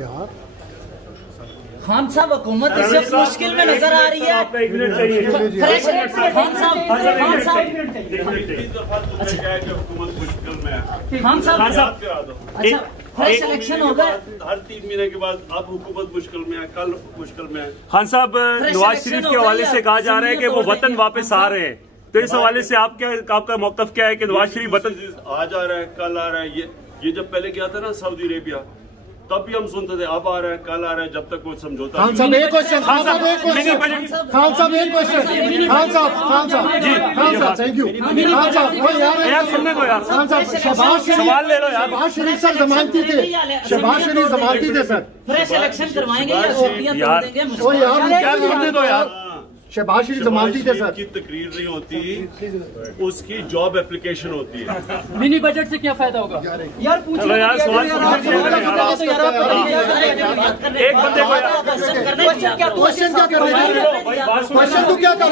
यार खान साहब हुकूमत इससे मुश्किल में नजर आ रही है। फ्रेश खान साहब अच्छा फ्रेश इलेक्शन होगा हर 3 महीने के बाद। अब हुकूमत मुश्किल में है, कल मुश्किल में है। खान साहब नवाज शरीफ के हवाले से कहा जा रहा है कि वो वतन वापस आ रहे हैं, तो इस हवाले से आपका मौक़िफ़ क्या है कि नवाज शरीफ वतन आज आ रहा है, कल आ रहा है। ये जब पहले गया था ना सऊदी अरेबिया, तब भी हम सुनते थे अब आ रहा है, कल आ रहा है, जब तक वो समझौता। खान साहब एक क्वेश्चन, खान साहब एक क्वेश्चन, खान साहब एक क्वेश्चन, खान साहब जी, खान साहब थैंक यू। खान साहब यार सुनने को यार, खान साहब शहबाज शरीफ सवाल ले लो यार। शहबाज शरीफ सर जमानती थे, शहबाज शरीफ जमानती थे सर। फ्रेश इलेक्शन करवाएंगे या रोटियां तोड़ देंगे? यार सुनने दो यार, शहबाज शरीफ जमानती थे सर। की तकरीर नहीं होती, उसकी जॉब एप्लीकेशन होती है। मिनी बजट से क्या फायदा होगा यार? चलो यार सवाल एक बंदे को क्वेश्चन क्या कर रहे हैं? क्वेश्चन तो क्या कर